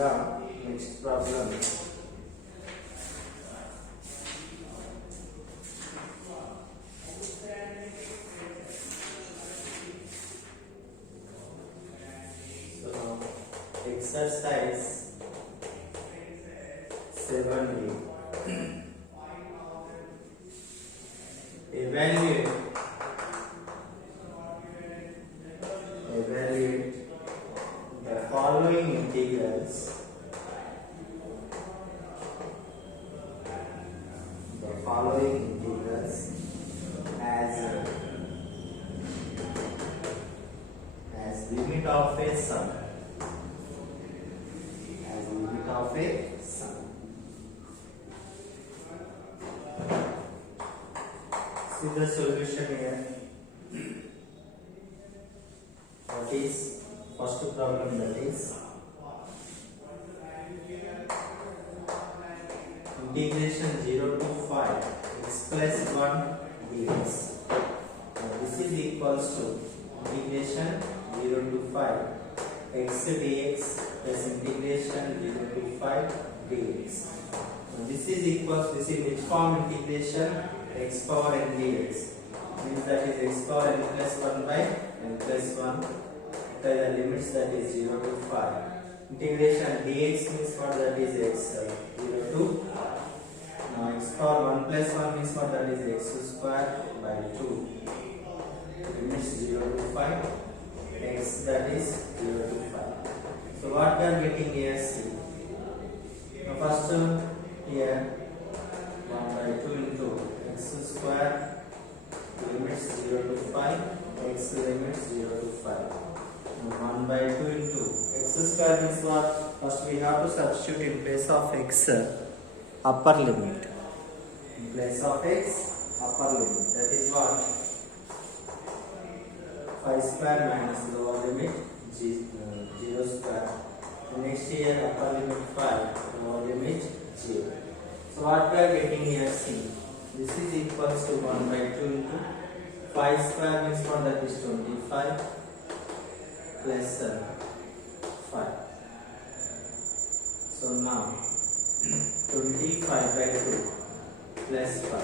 The next problem. So exercise 7. Evaluate the following integrals. As limit of a sum. See the solution here. What is first problem? That is integration 0 to 5 x plus 1 dx. This is equals to integration 0 to 5 x dx plus integration 0 to 5 dx. This is equals, this is which form integration? X power n dx, means that is x power n plus 1 by n plus 1. The limits, that is 0 to 5. Integration dx means what? That is x 0 to now x power 1 plus 1 means what? That is x square by 2. Limits 0 to 5. X, that is 0 to 5. So what we are getting here? See. Now first here 1 by 2 into x square limits 0 to 5, x limits 0 to 5. Now 1 by 2 into x square means what? First we have to substitute in place of x upper limit. In place of x upper limit, that is what? 5 square minus lower limit 0 square. Next here upper limit 5, lower limit 0. So what we are getting here? See. This is equals to 1 by 2 into 5 square means what? That is 25 plus 5. So now 25 by 2 plus 5.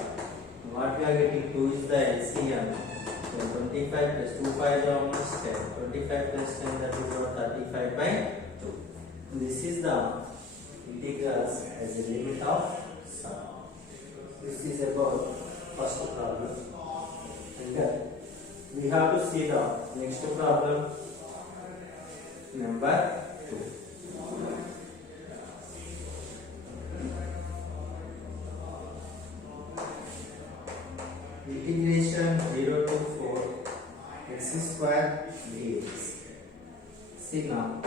What we are getting? 2 is the LCM. So 25 plus 2 5 is almost 10. 25 plus 10, that is what? 35 by 2. This is the integrals as a limit of sum. This is about first problem. And then we have to see the next problem, number 2. Integration 0 to 4 x square dx. See now.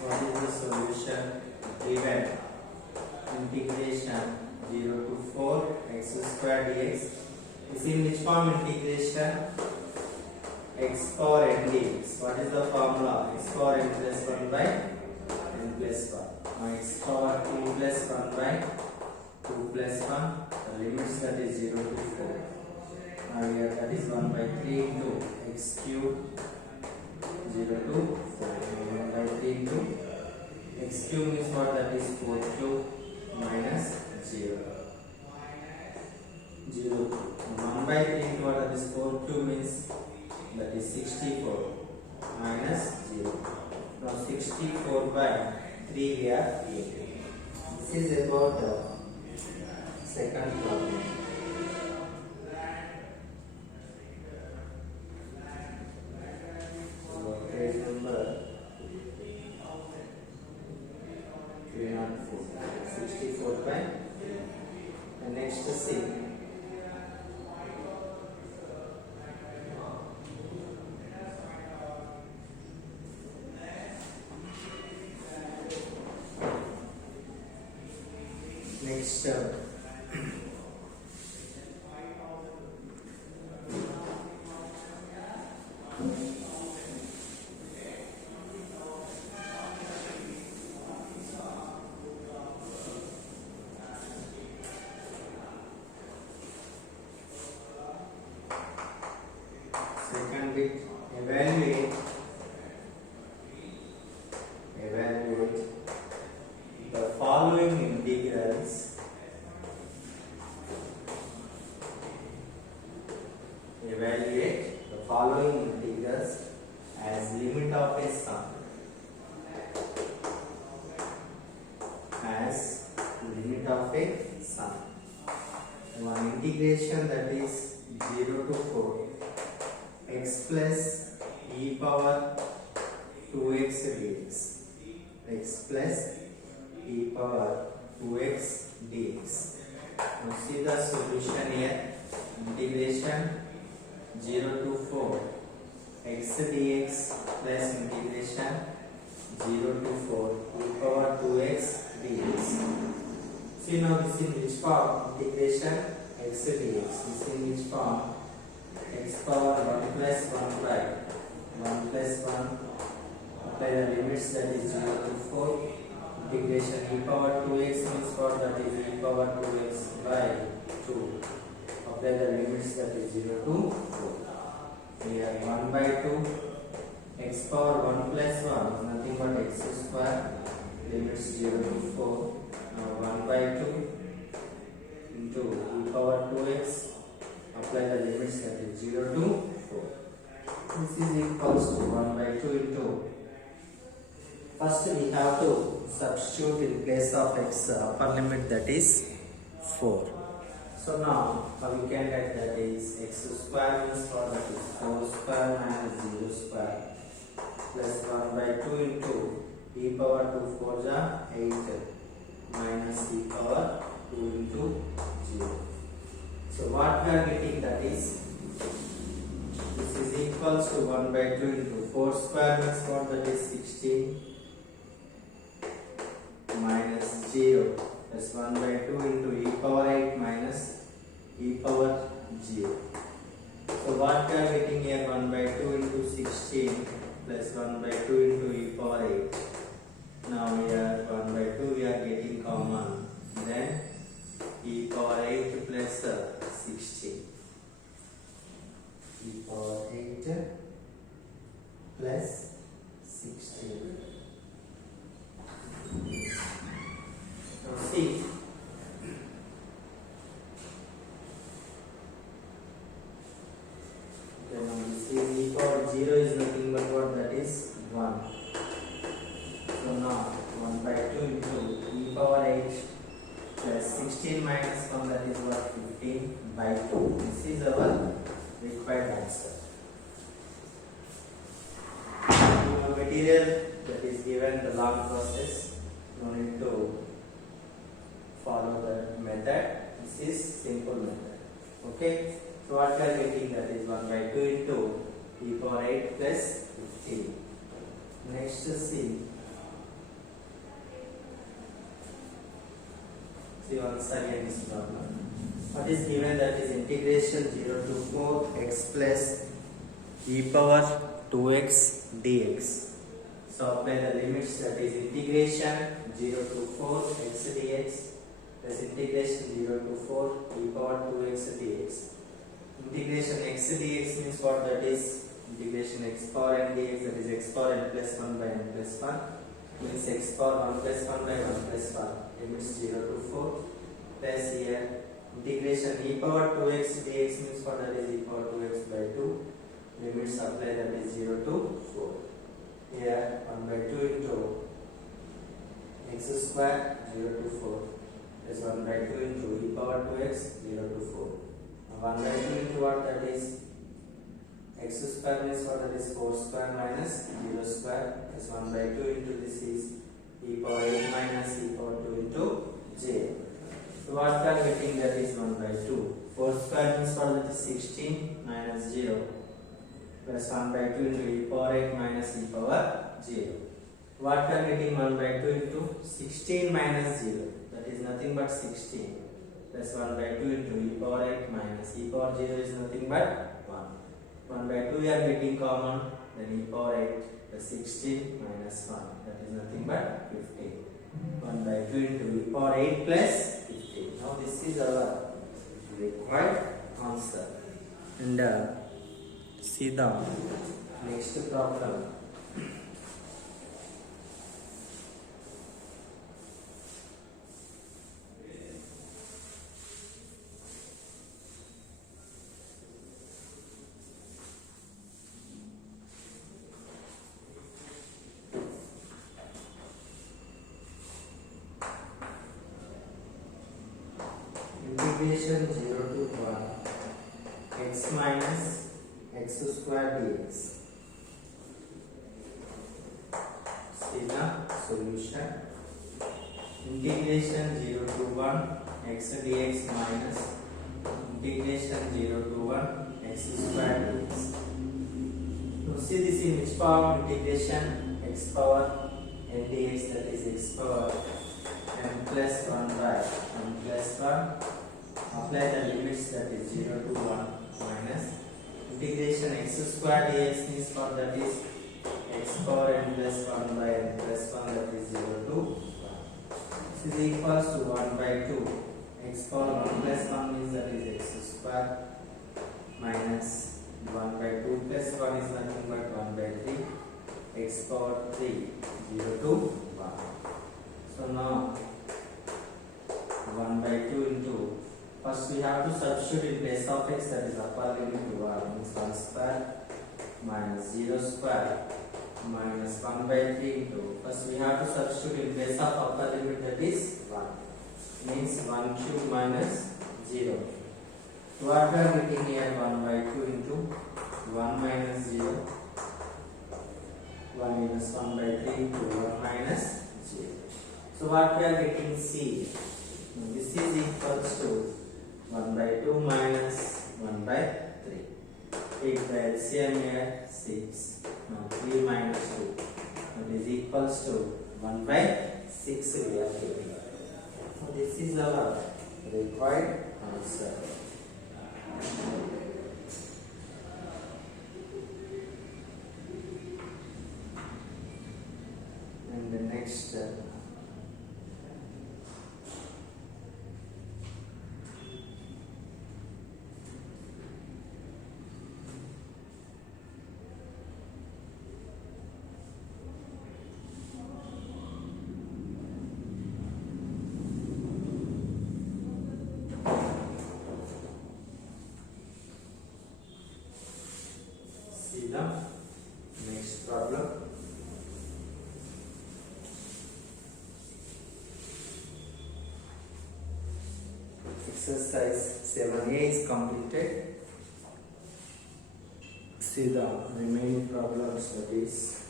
What is the solution? Given integration 0 to 4 x square dx is in which form integration? X power n dx. What is the formula? X power n plus 1 by n plus 1. Now x power 2 plus 1 by 2 plus 1. The limits, that is 0 to 4. Now here that is 1 by 3 into x cube 0 to 4. 1 by 3 into x cube is what? That is 4 cube minus 0. 0 to 1 by 3 into what? That is 4 cube means that is 64 minus 0. Now 64 by 3 we are getting. This is about the second problem. Page number 304. 64 by the next C. Next second bit, evaluate of a sum. One integration, that is 0 to 4 x plus e power 2x dx, x plus e power 2x dx. Now see the solution here. Integration 0 to 4 x dx plus integration 0 to 4 e power 2x dx. See now this in which form? Integration x dx. This in which form? X power 1 plus 1 by 1 plus 1. Apply the limits, that is 0 to 4. Integration e power 2x means what? That is e power 2x by 2. Apply the limits, that is 0 to 4. Here 1 by 2. X power 1 plus 1 is nothing but x square. Limits 0 to 4. Now 1 by 2 into e power 2x. Apply the limits, that is 0 to 4. This is equals to 1 by 2 into. First we have to substitute in place of x upper limit, that is 4. So now we can get that is x square means what? That is 4 square minus 0 square plus 1 by 2 into e power 2 4 ja 8 minus e power 2 into 0. So what we are getting, that is this is equals to 1 by 2 into 4 square means what? That is 16 minus 0 plus 1 by 2 into e power 8 minus e power 0. So what we are getting here? 1 by 2 into 16 plus 1 by 2 into e power 8. Now here 1 by 2 we are getting common, then e power 8 plus 16. E power 8 plus 16. Now see, then now this is e power 0 is nothing but what? That is 1. So now 1 by 2 into e power 8 plus 16 minus 1, that is what? 15 by 2. This is our required answer. Material that is given the long process, no need to follow the method. This is simple method. Okay. So what we are getting, that is 1 by 2 into e power 8 plus 15. Next see. See once again this problem. What is given, that is integration 0 to 4 x plus e power 2x dx. So apply the limits, that is integration 0 to 4 x dx plus integration 0 to 4 e power 2x dx. Integration x dx means what? That is integration x power n dx, that is x power n plus 1 by n plus 1 means x power 1 plus 1 by 1 plus 1. Limits 0 to 4 plus here integration e power 2x dx means what? That is e power 2x by 2. Limits apply, that is 0 to 4. Here 1 by 2 into x square 0 to 4 plus 1 by 2 into e power 2x 0 to 4. 1 by 2 into what? That is x square means what? That is 4 square minus 0 square plus 1 by 2 into this is e power 8 minus e power 2 into j. So what we are getting, that is 1 by 2. 4 square means what? That is 16 minus 0 plus 1 by 2 into e power 8 minus e power 0. What we are getting, 1 by 2 into 16 minus 0, that is nothing but 16 plus 1 by 2 into e power 8 minus e power 0 is nothing but 1. 1 by 2 we are getting common, then e power 8 plus 16 minus 1, that is nothing but 15. 1 by 2 into e power 8 plus 15. Now this is our required answer. And see the next problem. minus x square dx. See the solution. Integration 0 to 1 x dx minus integration 0 to 1 x square dx. Now see this in which form? Integration x power n dx, that is x power n plus 1 by n plus 1. Apply the limits, that is 0 to 1 minus integration x square dx means for that is x power n plus 1 by n plus 1, that is 0 to 1. This is equals to 1 by 2. X power 1 plus 1 means that is x square minus 1 by 2 plus 1 is nothing but 1 by 3. X power 3, 0 to 1. So now 1 by 2 into, first we have to substitute in place of x, that is upper limit to 1 means 1 square minus 0 square minus 1 by 3 into, first we have to substitute in place of upper limit, that is 1 means 1 cube minus 0. So what we are getting here, 1 by 2 into 1 minus 0, 1 minus 1 by 3 into 1 minus 0. So what we are getting, C. This is equals to 1 by 2 minus 1 by 3. Take the LCM here, 6. Now 3 minus 2. That is equals to 1 by 6 we are getting. So this is our required answer. And the next see the next problem. Exercise 7a is completed. See the remaining problems, that is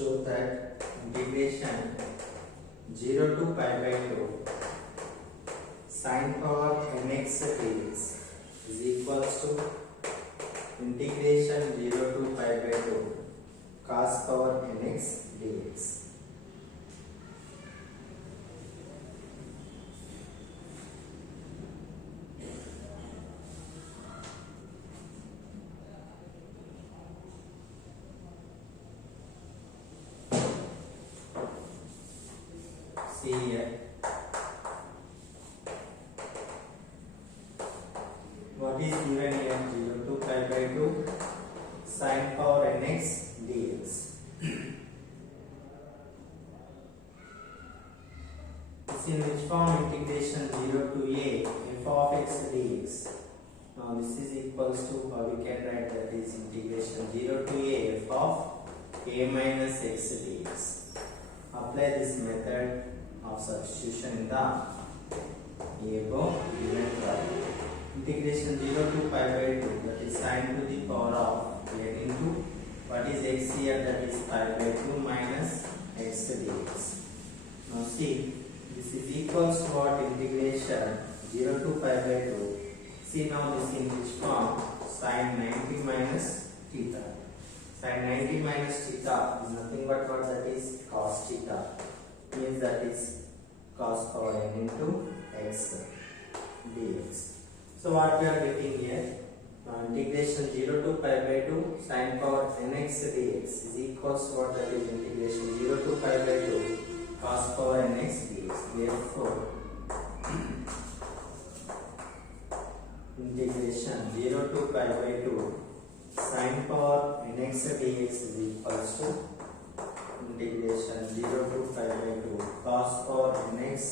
show that integration 0 to pi by 2 sin power nx dx is equals to integration 0 to pi by 2 cos power nx dx. See here, what is given here, 0 to pi by 2 sin power nx dx. This in which form? Integration 0 to a f of x dx. Now this is equals to, how we can write, that is integration 0 to a f of a minus x dx. Apply this method of substitution in the above given problem. Integration 0 to pi by 2, that is sin to the power of n into, what is x here, that is pi by 2 minus x dx. Now see, this is equals to what? Integration 0 to pi by 2. See now this in which form? Sin 90 minus theta. Sin 90 minus theta is nothing but what? That is cos theta. Means that is cos power n into x dx. So what we are getting here? Integration 0 to pi by 2 sin power nx dx is equals to what? That is integration 0 to pi by 2 cos power nx dx. Therefore, integration 0 to pi by 2 sin power nx dx is equals to integration 0 to pi by 2 cos power nx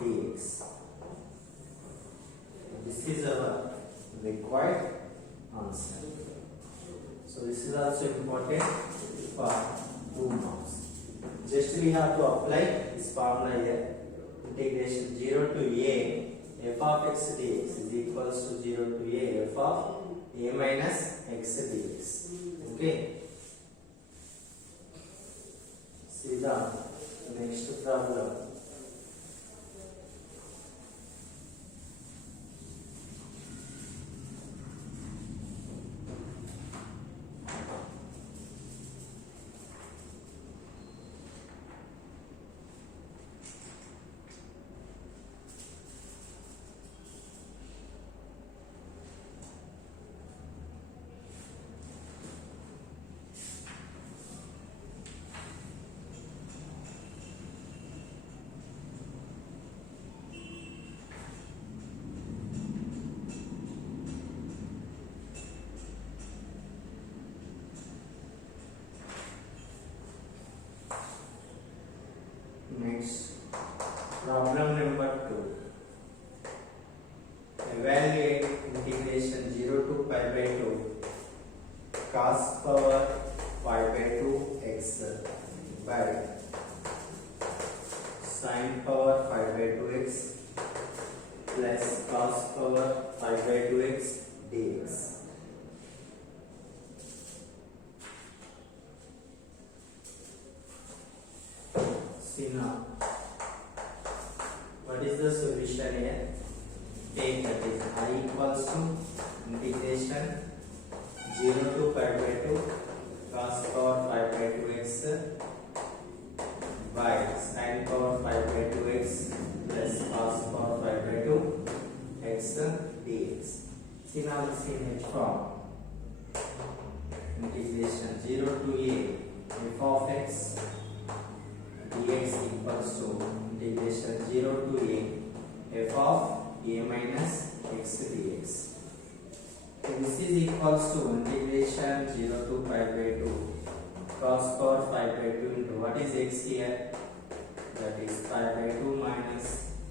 dx. for 2 marks. Just we have to apply this formula here. Integration 0 to a f of x dx is equals to 0 to a f of a minus x dx. Okay. See the next problem. Next, problem number 2. Evaluate integration 0 to pi by 2 cos power pi by 2 x by sin power pi by 2 x plus cos power pi by 2 x dx. See now, what is the solution here? Take that is I equals to integration 0 to pi by 2 cos power pi by 2 x by sin power pi by 2 x plus cos power pi by 2 x dx. See now this image form. Integration 0 to a f of x dx equals to integration 0 to a f of a minus x dx. So this is equals to integration 0 to pi by 2 cos power pi by 2 into what is x here? That is pi by 2 minus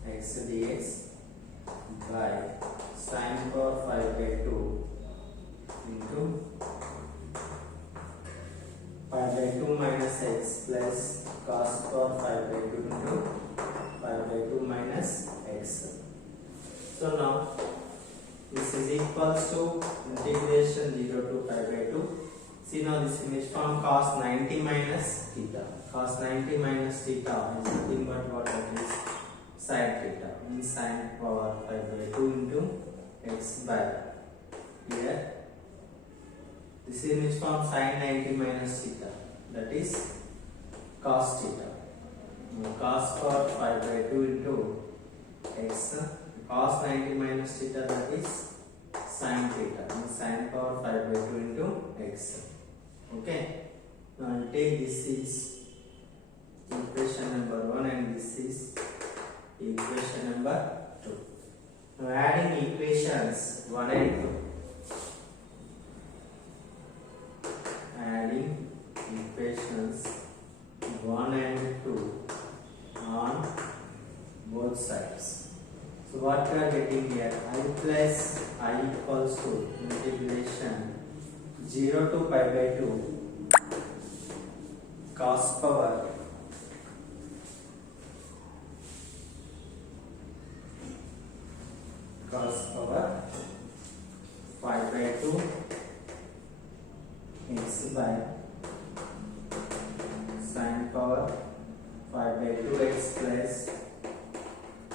x dx by sin power pi by 2 into pi by 2 minus x plus cos power pi by 2 into pi by 2 minus x. So now this is equals to integration 0 to pi by 2. See now this image form cos 90 minus theta. Cos 90 minus theta is nothing but what that is sin theta. Means sin power pi by 2 into x by here. This image form sin 90 minus theta, that is cos theta. Cos power pi by 2 into x. Cos 90 minus theta, that is sin theta. Sin power pi by 2 into x. Okay. Now I'll take this is equation number 1 and this is equation number 2. Now adding equations 1 and 2. Adding equations 1 and 2 on both sides. So what we are getting here, I plus I equals to integration 0 to pi by 2 cos power pi by 2 x by sin power pi by 2x plus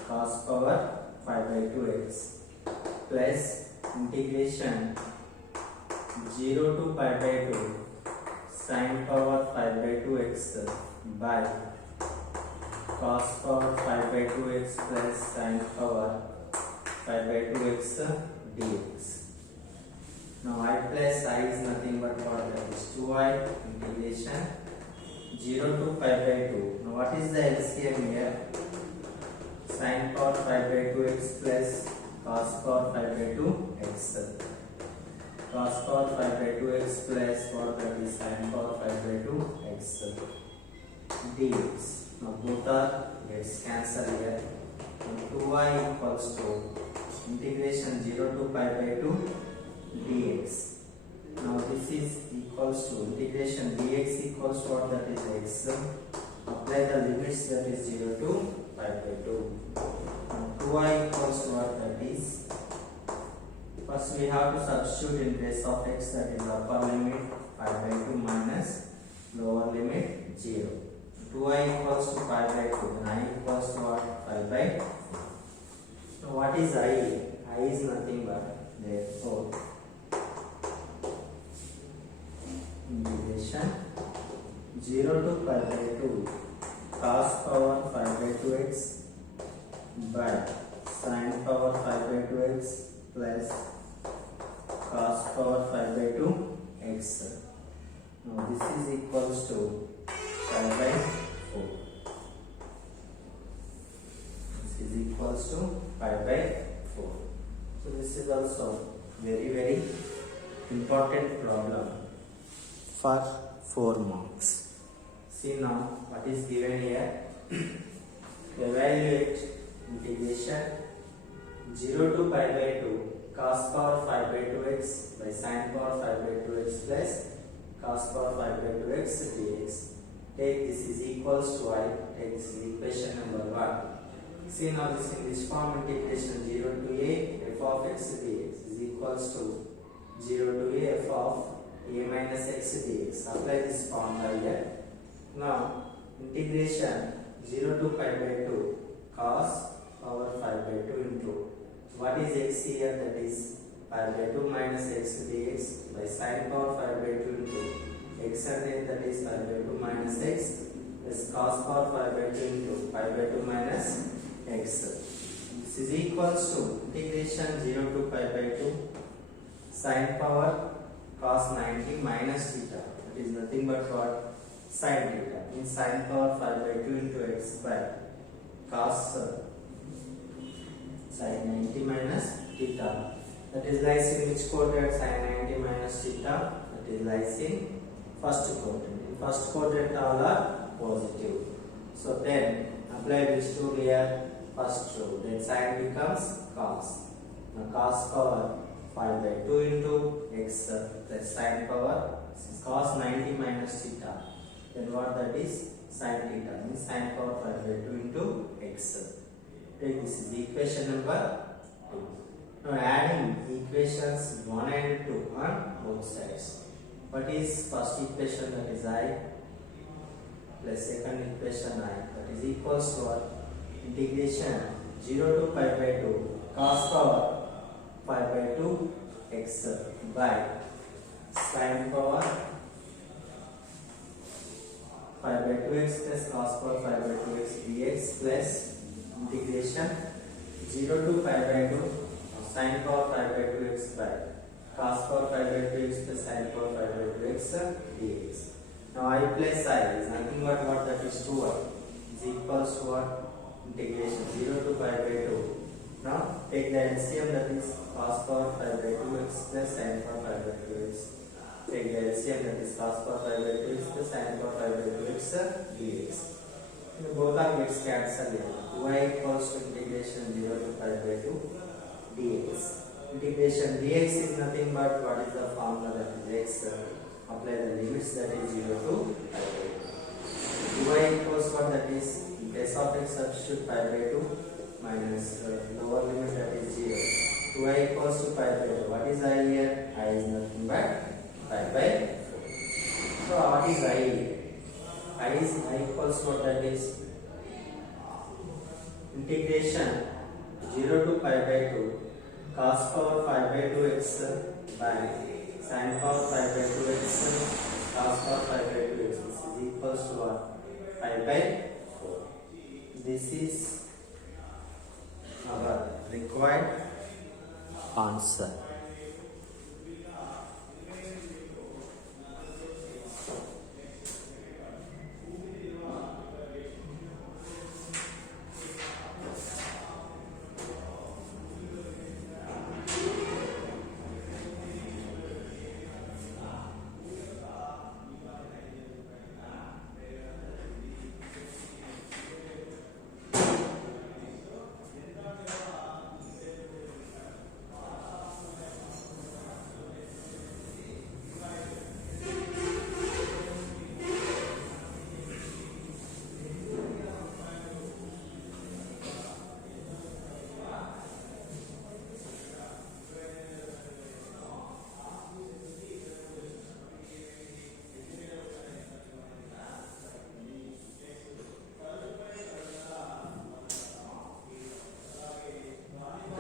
cos power pi by 2x plus integration 0 to pi by 2 sin power pi by 2x by cos power pi by 2x plus sin power pi by 2x dx. Now I plus I is nothing but what, that is 2i integration 0 to pi by 2. Now what is the LCM here? Sin power pi by 2x plus cos power pi by 2x. Cos power pi by 2x plus what, that is sin power pi by 2x dx. Now both are gets cancelled here. And 2y equals to integration 0 to pi by 2 dx. Now this is equals to integration dx equals to what, that is x. Apply the limits, that is 0 to pi by 2. Now 2y equals to what, that is, first we have to substitute in place of x, that is upper limit pi by 2 minus lower limit 0. 2y equals to pi by 2, and I equals to what, pi by 4. So what is I? I is nothing but, therefore integration 0 to pi by 2 cos power 5 by 2x by sin power 5 by 2x plus cos power 5 by 2x. Now this is equals to 5 by 4. This is equals to 5 by 4. So this is also very important problem for 4 marks. See now what is given here. Evaluate integration 0 to pi by 2 cos power 5 by 2x by sin power 5 by 2x plus cos power 5 by 2x dx. Take this is equals to I. Take this is equation number 1. See now this in this form, integration 0 to a f of x dx is equals to 0 to a f of a minus x dx. Apply this formula here. Now integration 0 to pi by 2 cos power 5 by 2 into what is x here, that is pi by 2 minus x dx by sin power 5 by 2 into x and that is pi by 2 minus x plus cos power 5 by 2 into pi by 2 minus x. This is equals to integration 0 to pi by 2 sin power cos 90 minus theta, that is nothing but what, sin theta, means sin power 5 by 2 into x by cos sin 90 minus theta, that is lies in which quadrant, sin 90 minus theta, that is lies in first quadrant. In first quadrant all are positive. So then apply which rule here, first rule, then sin becomes cos. Now cos power 5 by 2 into x plus sin power cos 90 minus theta, then what, that is sin theta, means sin power 5 by 2 into x. Take this is equation number 2. Now adding equations 1 and 2 on both sides. What is first equation, that is I, plus second equation I, that is equals to what, integration 0 to pi by 2 cos power 5 by 2 x by sin power 5 by 2x plus cos power 5 by 2x dx plus integration 0 to pi by 2 sin power 5 by 2x by cos power 5 by 2x plus sin power 5 by 2x dx. Now I plus I is nothing but what, that is 2y is equals to what, integration 0 to pi by 2. Now take the LCM, that is cos power 5 by 2x plus sin power 5 by 2x. Take the LCM, that is cos power 5 by 2x plus sin power 5 by 2x dx. Both are gets cancelled here. Y equals to integration 0 to pi by 2 dx. Integration dx is nothing but what is the formula, that is x. Apply the limits, that is 0 to pi by 2. Y equals what, that is in place of x substitute pi by 2 minus lower limit, that is 0. 2y equals to pi by 2. What is I here? I is nothing but pi by 4. So what is I here? I equals what, that is integration 0 to pi by 2 cos power 5 by 2x by sin power 5 by 2x cos power 5 by 2x. This is equals to what? Pi by 4. This is our required answer.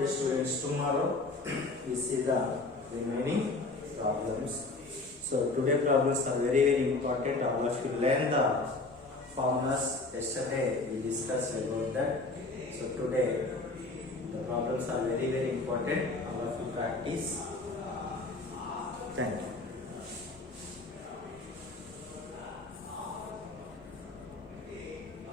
Okay students, tomorrow we see the remaining problems. So today problems are very important. All of you learn the formulas. Yesterday we discussed about that. So today the problems are very important. All of you practice. Thank you.